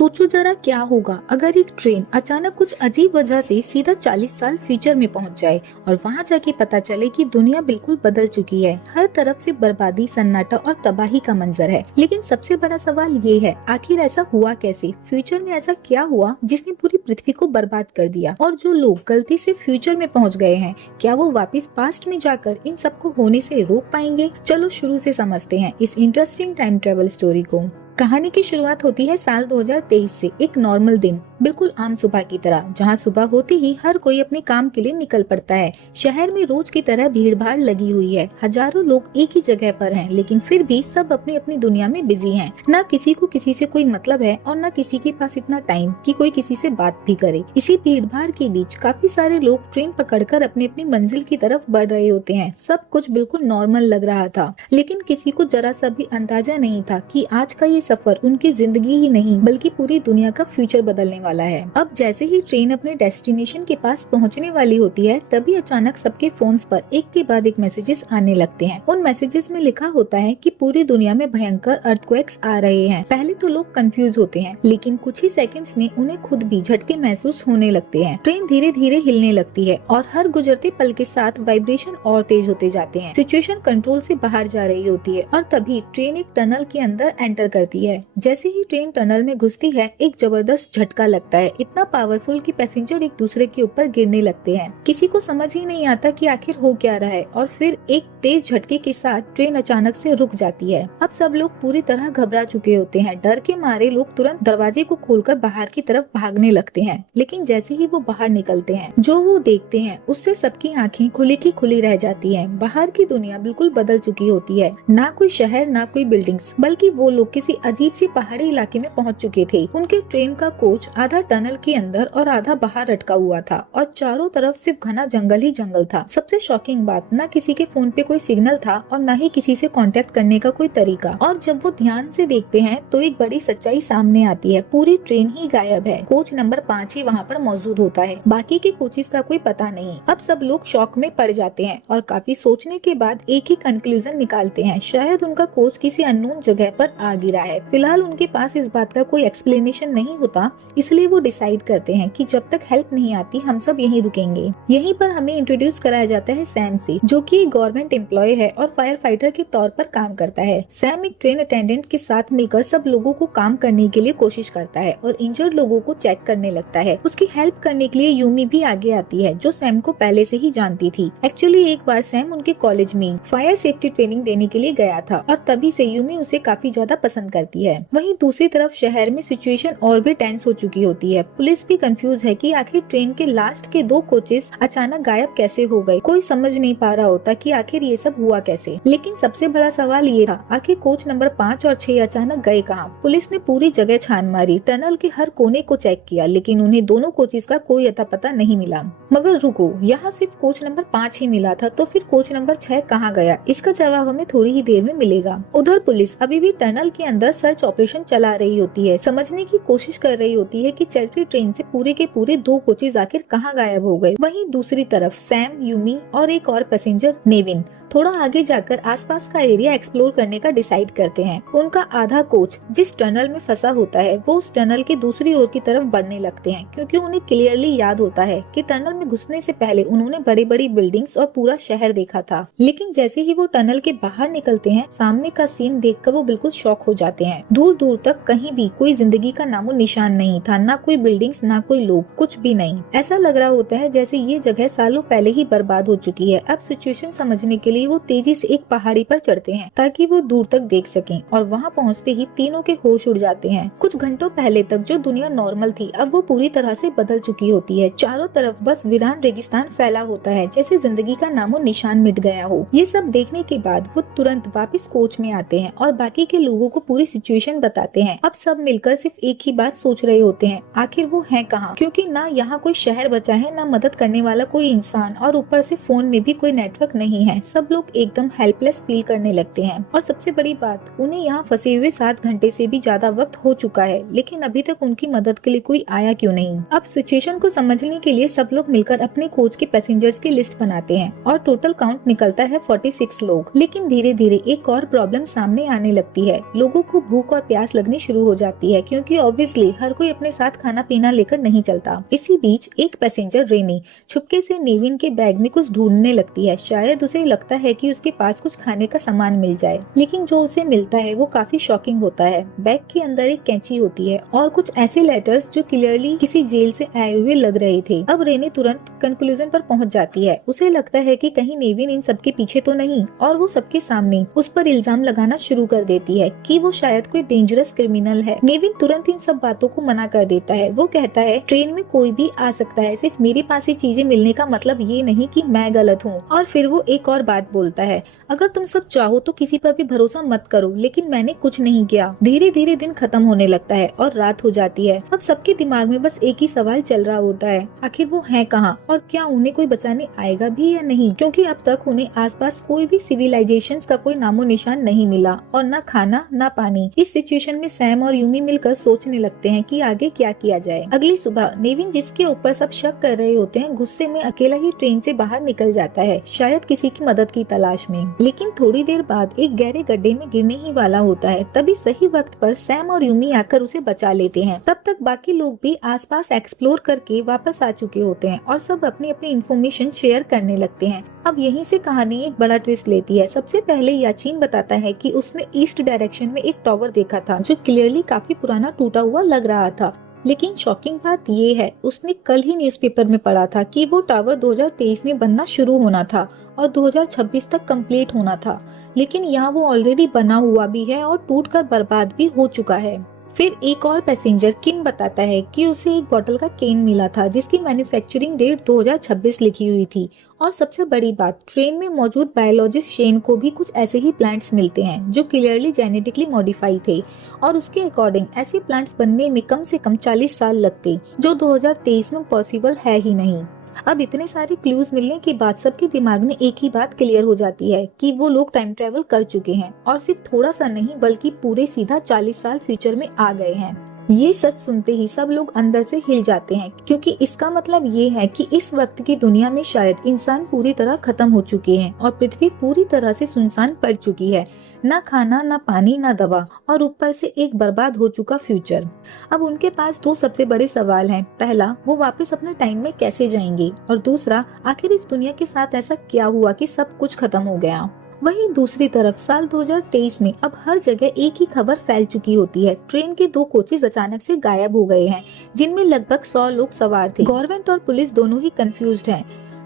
सोचो जरा क्या होगा अगर एक ट्रेन अचानक कुछ अजीब वजह से सीधा 40 साल फ्यूचर में पहुंच जाए और वहां जाके पता चले कि दुनिया बिल्कुल बदल चुकी है। हर तरफ से बर्बादी, सन्नाटा और तबाही का मंजर है। लेकिन सबसे बड़ा सवाल ये है, आखिर ऐसा हुआ कैसे? फ्यूचर में ऐसा क्या हुआ जिसने पूरी पृथ्वी को बर्बाद कर दिया? और जो लोग गलती से फ्यूचर में पहुंच गए हैं, क्या वो वापस पास्ट में जाकर इन सबको होने से रोक पाएंगे? चलो शुरू से समझते हैं इस इंटरेस्टिंग टाइम ट्रेवल स्टोरी को। कहानी की शुरुआत होती है साल 2023 से। एक नॉर्मल दिन, बिल्कुल आम सुबह की तरह, जहां सुबह होते ही हर कोई अपने काम के लिए निकल पड़ता है। शहर में रोज की तरह भीड़ भाड़ लगी हुई है। हजारों लोग एक ही जगह पर हैं, लेकिन फिर भी सब अपनी अपनी दुनिया में बिजी हैं। ना किसी को किसी से कोई मतलब है और ना किसी के पास इतना टाइम कि कोई किसी से बात भी करे। इसी भीड़ भाड़ के बीच काफी सारे लोग ट्रेन पकड़कर अपनी अपनी मंजिल की तरफ बढ़ रहे होते हैं। सब कुछ बिल्कुल नॉर्मल लग रहा था, लेकिन किसी को जरा सा भी अंदाजा नहीं था कि आज का ये सफर उनकी जिंदगी ही नहीं बल्कि पूरी दुनिया का फ्यूचर बदलने वाला है। अब जैसे ही ट्रेन अपने डेस्टिनेशन के पास पहुंचने वाली होती है, तभी अचानक सबके फोन्स पर एक के बाद एक मैसेजेस आने लगते हैं। उन मैसेजेस में लिखा होता है कि पूरी दुनिया में भयंकर अर्थक्वेक्स आ रहे हैं। पहले तो लोग कंफ्यूज होते हैं, लेकिन कुछ ही सेकंड्स में उन्हें खुद भी झटके महसूस होने लगते हैं। ट्रेन धीरे धीरे हिलने लगती है और हर गुजरते पल के साथ वाइब्रेशन और तेज होते जाते हैं। सिचुएशन कंट्रोल से बाहर जा रही होती है और तभी ट्रेन एक टनल के अंदर एंटर करती है। जैसे ही ट्रेन टनल में घुसती है, एक जबरदस्त झटका लगता है, इतना पावरफुल कि पैसेंजर एक दूसरे के ऊपर गिरने लगते हैं। किसी को समझ ही नहीं आता कि आखिर हो क्या रहा है और फिर एक तेज झटके के साथ ट्रेन अचानक से रुक जाती है। अब सब लोग पूरी तरह घबरा चुके होते हैं। डर के मारे लोग तुरंत दरवाजे को खोलकर बाहर की तरफ भागने लगते हैं। लेकिन जैसे ही वो बाहर निकलते हैं, जो वो देखते हैं उससे सबकी आंखें खुली की खुली रह जाती हैं। बाहर की दुनिया बिल्कुल बदल चुकी होती है। ना कोई शहर, ना कोई बिल्डिंग्स, बल्कि वो लोग किसी अजीब सी पहाड़ी इलाके में पहुंच चुके थे। उनके ट्रेन का कोच आधा टनल के अंदर और आधा बाहर अटका हुआ था और चारों तरफ सिर्फ घना जंगल ही जंगल था। सबसे शॉकिंग बात, ना किसी के फोन पे कोई सिग्नल था और ना ही किसी से कांटेक्ट करने का कोई तरीका। और जब वो ध्यान से देखते हैं तो एक बड़ी सच्चाई सामने आती है, पूरी ट्रेन ही गायब है। कोच नंबर 5 ही वहाँ पर मौजूद होता है, बाकी के कोचेस का कोई पता नहीं। अब सब लोग शॉक में पड़ जाते हैं और काफी सोचने के बाद एक ही कंक्लूजन निकालते हैं, शायद उनका कोच किसी अननोन जगह पर आ गिरा है। फिलहाल उनके पास इस बात का कोई एक्सप्लेनेशन नहीं होता, इसलिए वो डिसाइड करते हैं कि जब तक हेल्प नहीं आती हम सब यहीं रुकेंगे। यहीं पर हमें इंट्रोड्यूस कराया जाता है सैम से, जो कि गवर्नमेंट एम्प्लॉय है और फायर फाइटर के तौर पर काम करता है। सैम एक ट्रेन अटेंडेंट के साथ मिलकर सब लोगों को काम करने के लिए कोशिश करता है और इंजर्ड लोगों को चेक करने लगता है। उसकी हेल्प करने के लिए यूमी भी आगे आती है, जो सैम को पहले से ही जानती थी। एक्चुअली एक बार सैम उनके कॉलेज में फायर सेफ्टी ट्रेनिंग देने के लिए गया था और तभी से यूमी उसे काफी ज्यादा पसंद करती है। वहीं दूसरी तरफ शहर में सिचुएशन और भी टेंस हो चुकी होती है। पुलिस भी कंफ्यूज है कि आखिर ट्रेन के लास्ट के 2 कोचेस अचानक गायब कैसे हो गए। कोई समझ नहीं पा रहा होता कि आखिर ये सब हुआ कैसे। लेकिन सबसे बड़ा सवाल ये था, आखिर कोच नंबर 5 और 6 अचानक गए कहाँ? पुलिस ने पूरी जगह छान मारी, टनल के हर कोने को चेक किया, लेकिन उन्हें दोनों कोचेस का कोई अता पता नहीं मिला। मगर रुको, यहाँ सिर्फ कोच नंबर 5 ही मिला था, तो फिर कोच नंबर 6 कहाँ गया? इसका जवाब हमें थोड़ी ही देर में मिलेगा। उधर पुलिस अभी भी टनल के अंदर सर्च ऑपरेशन चला रही होती है, समझने की कोशिश कर रही होती है कि चलती ट्रेन से पूरे के पूरे 2 कोचेस आखिर कहाँ गायब हो गए। वहीं दूसरी तरफ सैम, यूमी और एक और पैसेंजर नेविन थोड़ा आगे जाकर आसपास का एरिया एक्सप्लोर करने का डिसाइड करते हैं। उनका आधा कोच जिस टनल में फंसा होता है, वो उस टनल के दूसरी ओर की तरफ बढ़ने लगते हैं, क्योंकि उन्हें क्लियरली याद होता है कि टनल में घुसने से पहले उन्होंने बड़ी बड़ी बिल्डिंग्स और पूरा शहर देखा था। लेकिन जैसे ही वो टनल के बाहर निकलते हैं, सामने का सीन देखकर वो बिल्कुल शॉक हो जाते हैं। दूर दूर तक कहीं भी कोई जिंदगी का नामो निशान नहीं था, ना कोई बिल्डिंग्स, ना कोई लोग, कुछ भी नहीं। ऐसा लग रहा होता है जैसे ये जगह सालों पहले ही बर्बाद हो चुकी है। अब सिचुएशन समझने के लिए वो तेजी से एक पहाड़ी पर चढ़ते हैं ताकि वो दूर तक देख सकें, और वहाँ पहुँचते ही तीनों के होश उड़ जाते हैं। कुछ घंटों पहले तक जो दुनिया नॉर्मल थी, अब वो पूरी तरह से बदल चुकी होती है। चारों तरफ बस वीरान रेगिस्तान फैला होता है, जैसे जिंदगी का नामो निशान मिट गया हो। ये सब देखने के बाद वो तुरंत वापस कोच में आते हैं और बाकी के लोगों को पूरी सिचुएशन बताते हैं। अब सब मिलकर सिर्फ एक ही बात सोच रहे होते हैं, आखिर वो है कहाँ? क्योंकि ना यहाँ कोई शहर बचा है, ना मदद करने वाला कोई इंसान, और ऊपर से फोन में भी कोई नेटवर्क नहीं है। सब लोग एकदम हेल्पलेस फील करने लगते हैं और सबसे बड़ी बात, उन्हें यहाँ फंसे हुए 7 घंटे से भी ज्यादा वक्त हो चुका है, लेकिन अभी तक उनकी मदद के लिए कोई आया क्यों नहीं। अब सिचुएशन को समझने के लिए सब लोग मिलकर अपने कोच के पैसेंजर्स की लिस्ट बनाते हैं और टोटल काउंट निकलता है 46 लोग। लेकिन धीरे धीरे एक और प्रॉब्लम सामने आने लगती है। लोगों को भूख और प्यास लगनी शुरू हो जाती है, क्योंकि ऑब्वियसली हर कोई अपने साथ खाना पीना लेकर नहीं चलता। इसी बीच एक पैसेंजर रेनी छुपके से नेविन के बैग में कुछ ढूंढने लगती है। शायद उसे लगता है कि उसके पास कुछ खाने का सामान मिल जाए, लेकिन जो उसे मिलता है वो काफी शॉकिंग होता है। बैग के अंदर एक कैंची होती है और कुछ ऐसे लेटर्स जो क्लियरली किसी जेल से आए हुए लग रहे थे। अब रेनी तुरंत कंक्लूजन पर पहुंच जाती है। उसे लगता है कि कहीं नेविन इन सबके पीछे तो नहीं, और वो सबके सामने उस पर इल्जाम लगाना शुरू कर देती है कि वो शायद कोई डेंजरस क्रिमिनल है। नेविन तुरंत इन सब बातों को मना कर देता है। वो कहता है ट्रेन में कोई भी आ सकता है, सिर्फ मेरे पास ही चीजें मिलने का मतलब ये नहीं कि मैं गलत हूँ। और फिर वो एक और बात बोलता है, अगर तुम सब चाहो तो किसी पर भी भरोसा मत करो, लेकिन मैंने कुछ नहीं किया। धीरे धीरे दिन खत्म होने लगता है और रात हो जाती है। अब सबके दिमाग में बस एक ही सवाल चल रहा होता है, आखिर वो है कहाँ और क्या उन्हें कोई बचाने आएगा भी या नहीं, क्योंकि अब तक उन्हें आसपास कोई भी सिविलाइजेशन का कोई नामो निशान नहीं मिला और न खाना न पानी। इस सिचुएशन में सैम और यूमी मिलकर सोचने लगते हैं कि आगे क्या किया जाए। अगली सुबह नेविन, जिसके ऊपर सब शक कर रहे होते हैं, गुस्से में अकेला ही ट्रेन से बाहर निकल जाता है, शायद किसी की मदद की तलाश में। लेकिन थोड़ी देर बाद एक गहरे गड्ढे में गिरने ही वाला होता है। तभी सही वक्त पर सैम और यूमी आकर उसे बचा लेते हैं। तब तक बाकी लोग भी आसपास एक्सप्लोर करके वापस आ चुके होते हैं और सब अपनी अपनी इन्फॉर्मेशन शेयर करने लगते हैं। अब यहीं से कहानी एक बड़ा ट्विस्ट लेती है। सबसे पहले याचीन बताता है कि उसने ईस्ट डायरेक्शन में एक टावर देखा था जो क्लियरली काफी पुराना टूटा हुआ लग रहा था। लेकिन शॉकिंग बात ये है, उसने कल ही न्यूज़पेपर में पढ़ा था कि वो टावर 2023 में बनना शुरू होना था और 2026 तक कंप्लीट होना था। लेकिन यहाँ वो ऑलरेडी बना हुआ भी है और टूटकर बर्बाद भी हो चुका है। फिर एक और पैसेंजर किम बताता है कि उसे एक बोतल का केन मिला था जिसकी मैन्युफैक्चरिंग डेट 2026 लिखी हुई थी। और सबसे बड़ी बात, ट्रेन में मौजूद बायोलॉजिस्ट शेन को भी कुछ ऐसे ही प्लांट्स मिलते हैं जो क्लियरली जेनेटिकली मॉडिफाई थे, और उसके अकॉर्डिंग ऐसे प्लांट्स बनने में कम से कम 40 साल लगते, जो 2023 में पॉसिबल है ही नहीं। अब इतने सारे क्लूज मिलने के बाद सबके दिमाग में एक ही बात क्लियर हो जाती है कि वो लोग टाइम ट्रेवल कर चुके हैं, और सिर्फ थोड़ा सा नहीं बल्कि पूरे सीधा 40 साल फ्यूचर में आ गए हैं। ये सच सुनते ही सब लोग अंदर से हिल जाते हैं, क्योंकि इसका मतलब ये है कि इस वक्त की दुनिया में शायद इंसान पूरी तरह खत्म हो चुके हैं और पृथ्वी पूरी तरह से सुनसान पड़ चुकी है। न खाना, न पानी, न दवा, और ऊपर से एक बर्बाद हो चुका फ्यूचर। अब उनके पास दो सबसे बड़े सवाल हैं। पहला, वो वापस अपने टाइम में कैसे जाएंगे, और दूसरा, आखिर इस दुनिया के साथ ऐसा क्या हुआ कि सब कुछ खत्म हो गया। वहीं दूसरी तरफ साल 2023 में अब हर जगह एक ही खबर फैल चुकी होती है। ट्रेन के 2 कोचेज अचानक से गायब हो गए हैं, जिनमें लगभग 100 लोग सवार थे। गवर्नमेंट और पुलिस दोनों ही कंफ्यूज्ड हैं।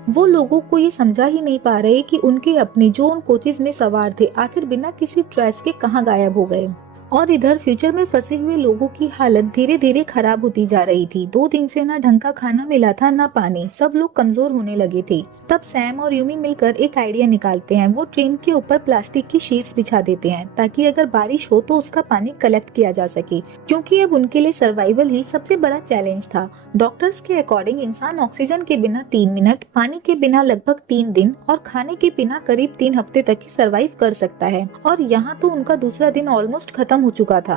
वो लोगों को ये समझा ही नहीं पा रहे कि उनके अपने जो उन कोचेज में सवार थे आखिर बिना किसी ट्रेस के कहाँ गायब हो गए। और इधर फ्यूचर में फंसे हुए लोगों की हालत धीरे धीरे खराब होती जा रही थी। 2 दिन से ना ढंग का खाना मिला था, ना पानी। सब लोग कमजोर होने लगे थे। तब सैम और यूमी मिलकर एक आइडिया निकालते हैं। वो ट्रेन के ऊपर प्लास्टिक की शीट्स बिछा देते हैं ताकि अगर बारिश हो तो उसका पानी कलेक्ट किया जा सके, क्योंकि अब उनके लिए सर्वाइवल ही सबसे बड़ा चैलेंज था। डॉक्टर्स के अकॉर्डिंग इंसान ऑक्सीजन के बिना 3 मिनट, पानी के बिना लगभग 3 दिन और खाने के बिना करीब 3 हफ्ते तक ही सर्वाइव कर सकता है। और यहाँ तो उनका दूसरा दिन ऑलमोस्ट खत्म हो चुका था।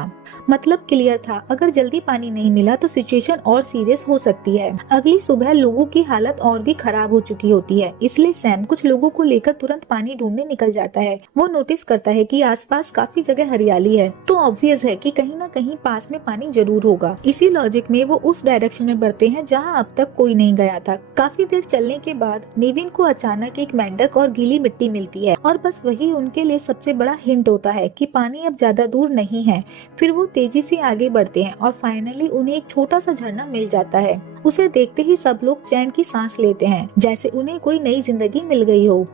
मतलब क्लियर था, अगर जल्दी पानी नहीं मिला तो सिचुएशन और सीरियस हो सकती है। अगली सुबह लोगों की हालत और भी खराब हो चुकी होती है, इसलिए सैम कुछ लोगों को लेकर तुरंत पानी ढूंढने निकल जाता है। वो नोटिस करता है कि आसपास काफी जगह हरियाली है, तो ऑब्वियस है कि कहीं ना कहीं पास में पानी जरूर होगा। इसी लॉजिक में वो उस डायरेक्शन में बढ़ते हैं जहाँ अब तक कोई नहीं गया था। काफी देर चलने के बाद नेविन को अचानक एक मेंढक और गीली मिट्टी मिलती है, और बस वही उनके लिए सबसे बड़ा हिंट होता है कि पानी अब ज्यादा दूर नहीं है। फिर वो तेजी से आगे बढ़ते हैं और फाइनली उन्हें एक छोटा सा झरना मिल जाता है। उसे देखते ही सब लोग चैन की सांस लेते हैं, जैसे उन्हें कोई नई जिंदगी मिल गई हो।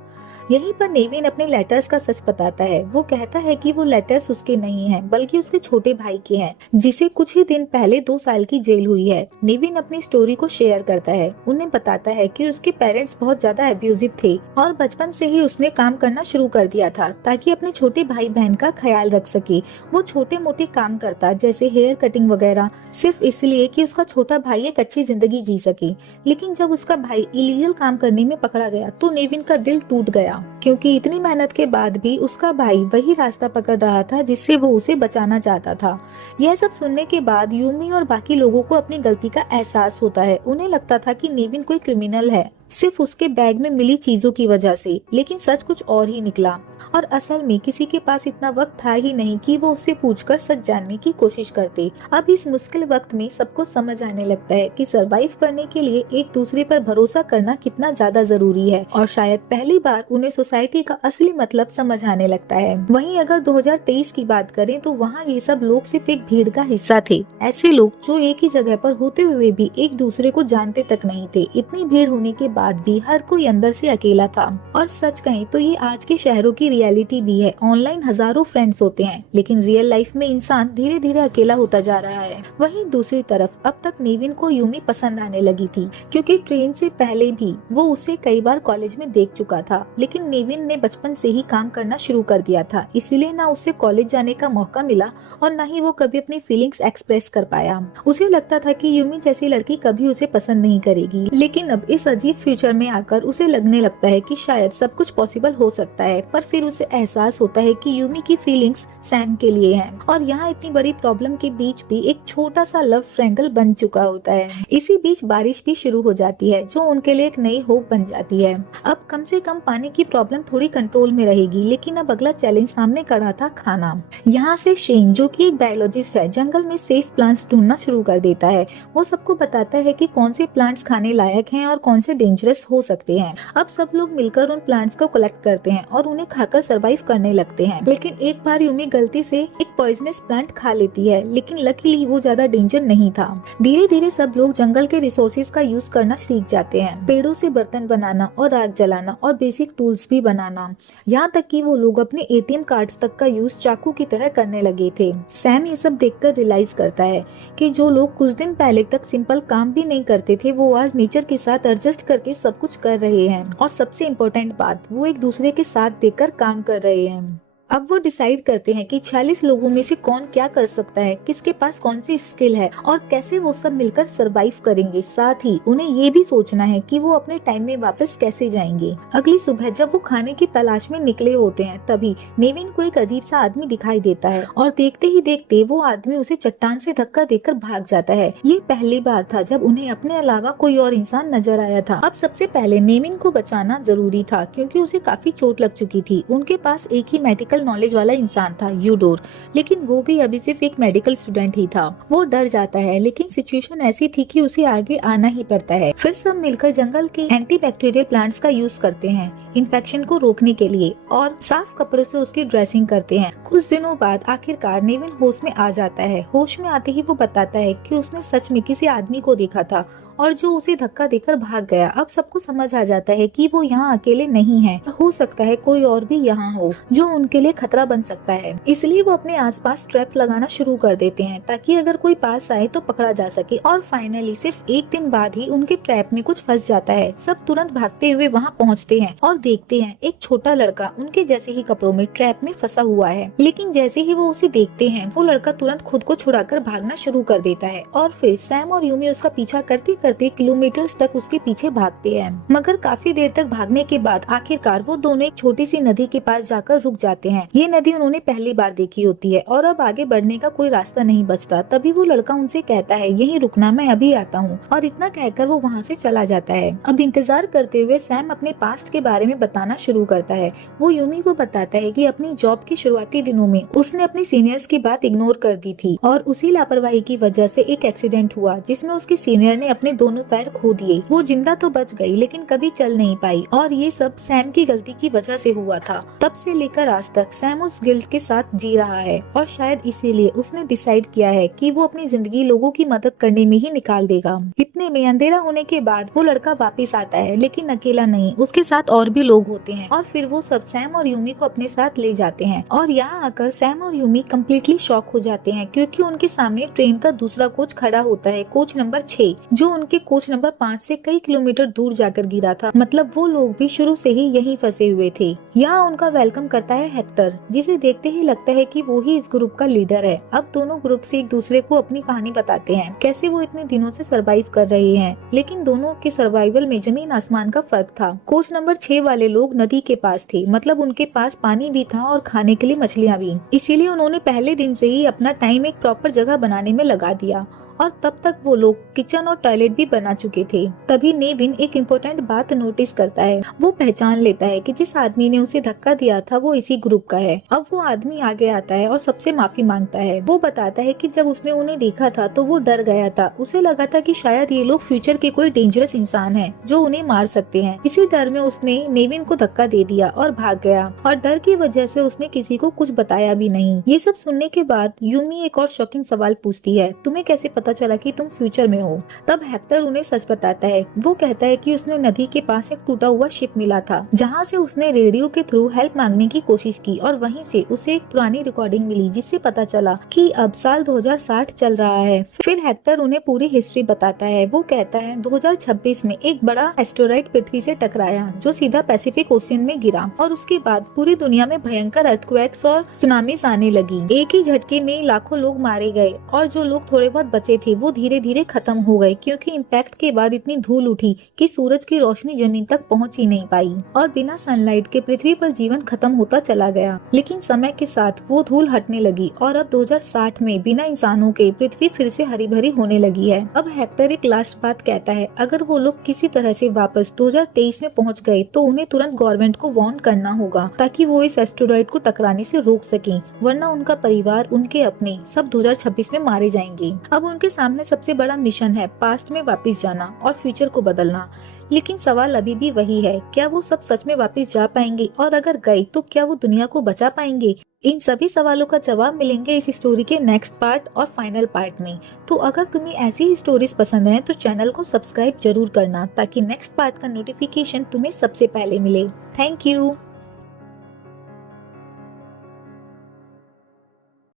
यहीं पर नेविन अपने लेटर्स का सच बताता है। वो कहता है कि वो लेटर्स उसके नहीं हैं, बल्कि उसके छोटे भाई के हैं, जिसे कुछ ही दिन पहले 2 साल की जेल हुई है। नेविन अपनी स्टोरी को शेयर करता है। उन्हें बताता है कि उसके पेरेंट्स बहुत ज्यादा एब्यूजिव थे और बचपन से ही उसने काम करना शुरू कर दिया था ताकि अपने छोटे भाई बहन का ख्याल रख सके। वो छोटे मोटे काम करता, जैसे हेयर कटिंग वगैरह, सिर्फ इसलिए कि उसका छोटा भाई एक अच्छी जिंदगी जी सके। लेकिन जब उसका भाई इलीगल काम करने में पकड़ा गया तो नेविन का दिल टूट गया पाया, क्योंकि इतनी मेहनत के बाद भी उसका भाई वही रास्ता पकड़ रहा था जिससे वो उसे बचाना चाहता था। यह सब सुनने के बाद यूमी और बाकी लोगों को अपनी गलती का एहसास होता है। उन्हें लगता था कि नेविन कोई क्रिमिनल है सिर्फ उसके बैग में मिली चीजों की वजह से, लेकिन सच कुछ और ही निकला। और असल में किसी के पास इतना वक्त था ही नहीं कि वो उससे पूछकर सच जानने की कोशिश करते। अब इस मुश्किल वक्त में सबको समझ आने लगता है कि सरवाइव करने के लिए एक दूसरे पर भरोसा करना कितना ज्यादा जरूरी है, और शायद पहली बार उन्हें सोसाइटी का असली मतलब समझ आने लगता है। वहीं अगर 2023 की बात करें तो वहाँ ये सब लोग सिर्फ एक भीड़ का हिस्सा थे, ऐसे लोग जो एक ही जगह पर होते हुए भी एक दूसरे को जानते तक नहीं थे। इतनी भीड़ होने के बाद भी हर कोई अंदर से अकेला था। और सच कहें तो ये आज के शहरों की रियलिटी भी है। ऑनलाइन हजारों फ्रेंड्स होते हैं, लेकिन रियल लाइफ में इंसान धीरे धीरे अकेला होता जा रहा है। वहीं दूसरी तरफ अब तक नेविन को यूमी पसंद आने लगी थी, क्योंकि ट्रेन से पहले भी वो उसे कई बार कॉलेज में देख चुका था। लेकिन नेविन ने बचपन से ही काम करना शुरू कर दिया था, इसीलिए ना उसे कॉलेज जाने का मौका मिला और न ही वो कभी अपनी फीलिंग्स एक्सप्रेस कर पाया। उसे लगता था कि यूमी जैसी लड़की कभी उसे पसंद नहीं करेगी, लेकिन अब इस अजीब फ्यूचर में आकर उसे लगने लगता है कि शायद सब कुछ पॉसिबल हो सकता है। पर फिर उसे एहसास होता है कि यूमी की फीलिंग्स सैम के लिए हैं, और यहाँ इतनी बड़ी प्रॉब्लम के बीच भी एक छोटा सा लव ट्रायंगल बन चुका होता है। इसी बीच बारिश भी शुरू हो जाती है, जो उनके लिए एक नई होप बन जाती है। अब कम से कम पानी की प्रॉब्लम थोड़ी कंट्रोल में रहेगी, लेकिन अब अगला चैलेंज सामने खड़ा था खाना। यहाँ से शेन, जो कि एक बायोलॉजिस्ट है, जंगल में सेफ प्लांट्स ढूंढना शुरू कर देता है। वो सबको बताता है कि कौन से प्लांट्स खाने लायक हैं और कौन से डेंजरस हो सकते हैं। अब सब लोग मिलकर उन प्लांट्स को कलेक्ट करते हैं और उन्हें खाकर सरवाइव करने लगते हैं। लेकिन एक बार यूमी गलती से एक पॉइजनस प्लांट खा लेती है, लेकिन लकीली वो ज्यादा डेंजर नहीं था। धीरे धीरे सब लोग जंगल के रिसोर्सेज का यूज करना सीख जाते हैं, पेड़ों से बर्तन बनाना और आग जलाना और बेसिक टूल्स भी बनाना। यहाँ तक कि वो लोग अपने एटीएम कार्ड्स तक का यूज चाकू की तरह करने लगे थे। सैम ये सब देखकर रियलाइज करता है कि जो लोग कुछ दिन पहले तक सिंपल काम भी नहीं करते थे, वो आज नेचर के साथ एडजस्ट करके सब कुछ कर रहे हैं। और सबसे इम्पोर्टेंट बात, वो एक दूसरे के साथ देकर काम कर रहे हैं। अब वो डिसाइड करते हैं कि 46 लोगों में से कौन क्या कर सकता है, किसके पास कौन सी स्किल है और कैसे वो सब मिलकर सरवाइव करेंगे। साथ ही उन्हें ये भी सोचना है कि वो अपने टाइम में वापस कैसे जाएंगे। अगली सुबह जब वो खाने की तलाश में निकले होते हैं, तभी नेविन को एक अजीब सा आदमी दिखाई देता है और देखते ही देखते वो आदमी उसे चट्टान से धक्का देकर भाग जाता है। ये पहली बार था जब उन्हें अपने अलावा कोई और इंसान नजर आया था। अब सबसे पहले नेविन को बचाना जरूरी था, क्योंकि उसे काफी चोट लग चुकी थी। उनके पास एक ही मेडिकल नॉलेज वाला इंसान था, यूडोर, लेकिन वो भी अभी सिर्फ एक मेडिकल स्टूडेंट ही था। वो डर जाता है, लेकिन सिचुएशन ऐसी थी कि उसे आगे आना ही पड़ता है। फिर सब मिलकर जंगल के एंटीबैक्टीरियल प्लांट्स का यूज करते हैं इन्फेक्शन को रोकने के लिए, और साफ कपड़े से उसकी ड्रेसिंग करते हैं। कुछ दिनों बाद आखिरकार नेविन होश में आ जाता है। होश में आते ही वो बताता है कि उसने सच में किसी आदमी को देखा था और जो उसे धक्का देकर भाग गया। अब सबको समझ आ जाता है कि वो यहाँ अकेले नहीं है, हो सकता है कोई और भी यहाँ हो जो उनके लिए खतरा बन सकता है। इसलिए वो अपने आसपास ट्रैप्स लगाना शुरू कर देते हैं, ताकि अगर कोई पास आए तो पकड़ा जा सके। और फाइनली सिर्फ एक दिन बाद ही उनके ट्रैप में कुछ फंस जाता है। सब तुरंत भागते हुए वहाँ पहुँचते हैं और देखते हैं एक छोटा लड़का उनके जैसे ही कपड़ों में ट्रैप में फंसा हुआ है। लेकिन जैसे ही वो उसे देखते हैं, वो लड़का तुरंत खुद को छुड़ाकर भागना शुरू कर देता है। और फिर सैम और यूमी उसका पीछा करते करते किलोमीटर्स तक उसके पीछे भागते हैं। मगर काफी देर तक भागने के बाद आखिरकार वो दोनों एक छोटी सी नदी के पास जाकर रुक जाते हैं। ये नदी उन्होंने पहली बार देखी होती है और अब आगे बढ़ने का कोई रास्ता नहीं बचता। तभी वो लड़का उनसे कहता है, यहीं रुकना, मैं अभी आता हूँ। और इतना कहकर वो वहाँ से चला जाता है। अब इंतजार करते हुए सैम अपने पास्ट के बारे में बताना शुरू करता है। वो यूमी को बताता है कि अपनी जॉब के शुरुआती दिनों में उसने अपने सीनियर्स की बात इग्नोर कर दी थी और उसी लापरवाही की वजह से एक एक्सीडेंट हुआ, जिसमें उसके सीनियर ने अपने दोनों पैर खो दिए। वो जिंदा तो बच गई, लेकिन कभी चल नहीं पाई, और ये सब सैम की गलती की वजह से हुआ था। तब से लेकर आज तक सैम उस गिल्ट के साथ जी रहा है, और शायद इसीलिए उसने डिसाइड किया है कि वो अपनी जिंदगी लोगों की मदद करने में ही निकाल देगा। इतने में अंधेरा होने के बाद वो लड़का वापिस आता है, लेकिन अकेला नहीं, उसके साथ और भी लोग होते हैं। और फिर वो सब सैम और यूमी को अपने साथ ले जाते हैं। और यहाँ आकर सैम और यूमी कम्प्लीटली शॉक हो जाते हैं, क्योंकि उनके सामने ट्रेन का दूसरा कोच खड़ा होता है, कोच नंबर 6, जो उनके कोच नंबर 5 से कई किलोमीटर दूर जाकर गिरा था। मतलब वो लोग भी शुरू से ही यहीं फंसे हुए थे। यहाँ उनका वेलकम करता है हेक्टर, जिसे देखते ही लगता है कि वो ही इस ग्रुप का लीडर है। अब दोनों ग्रुप से एक दूसरे को अपनी कहानी बताते हैं, कैसे वो इतने दिनों से सरवाइव कर रहे हैं, लेकिन दोनों के सर्वाइवल में जमीन आसमान का फर्क था। कोच नंबर 6 वाले लोग नदी के पास थे, मतलब उनके पास पानी भी था और खाने के लिए मछलियाँ भी। इसीलिए उन्होंने पहले दिन से ही अपना टाइम एक प्रॉपर जगह बनाने में लगा दिया और तब तक वो लोग किचन और टॉयलेट भी बना चुके थे। तभी नेविन एक इम्पोर्टेंट बात नोटिस करता है। वो पहचान लेता है कि जिस आदमी ने उसे धक्का दिया था वो इसी ग्रुप का है। अब वो आदमी आगे आता है और सबसे माफी मांगता है। वो बताता है कि जब उसने उन्हें देखा था तो वो डर गया था। उसे लगा था कि शायद ये लोग फ्यूचर के कोई डेंजरस इंसान है जो उन्हें मार सकते हैं। इसी डर में उसने नेविन को धक्का दे दिया और भाग गया और डर की वजह से उसने किसी को कुछ बताया भी नहीं। ये सब सुनने के बाद यूमी एक और शॉकिंग सवाल पूछती है, तुम्हें कैसे पता चला कि तुम फ्यूचर में हो? तब हेक्टर उन्हें सच बताता है। वो कहता है कि उसने नदी के पास एक टूटा हुआ शिप मिला था जहाँ से उसने रेडियो के थ्रू हेल्प मांगने की कोशिश की और वहीं से उसे एक पुरानी रिकॉर्डिंग मिली जिससे पता चला कि अब साल 2060 चल रहा है। फिर हेक्टर उन्हें पूरी हिस्ट्री बताता है। वो कहता है 2026 में एक बड़ा एस्टेरॉइड पृथ्वी से टकराया जो सीधा पैसिफिक ओशियन में गिरा और उसके बाद पूरी दुनिया में भयंकर अर्थक्वेक्स और सुनामीज आने लगी। एक ही झटके में लाखों लोग मारे गए और जो लोग थोड़े बहुत बचे थे वो धीरे धीरे खत्म हो गए क्योंकि इम्पैक्ट के बाद इतनी धूल उठी कि सूरज की रोशनी जमीन तक पहुंच ही नहीं पाई और बिना सनलाइट के पृथ्वी पर जीवन खत्म होता चला गया। लेकिन समय के साथ वो धूल हटने लगी और अब 2060 में बिना इंसानों के पृथ्वी फिर से हरी भरी होने लगी है। अब हेक्टर एक लास्ट बात कहता है, अगर वो लोग किसी तरह से वापस 2023 में पहुंच गए तो उन्हें तुरंत गवर्नमेंट को वार्न करना होगा ताकि वो इस एस्टेरॉइड को टकराने से रोक सकें, वरना उनका परिवार, उनके अपने सब 2026 में मारे जाएंगे। अब उनके सामने सबसे बड़ा मिशन है पास्ट में वापस जाना और फ्यूचर को बदलना। लेकिन सवाल अभी भी वही है, क्या वो सब सच में वापस जा पाएंगे और अगर गए तो क्या वो दुनिया को बचा पाएंगे? इन सभी सवालों का जवाब मिलेंगे इस स्टोरी के नेक्स्ट पार्ट और फाइनल पार्ट में। तो अगर तुम्हें ऐसी ही स्टोरीज पसंद है तो चैनल को सब्सक्राइब जरूर करना ताकि नेक्स्ट पार्ट का नोटिफिकेशन तुम्हें सबसे पहले मिले। Thank you.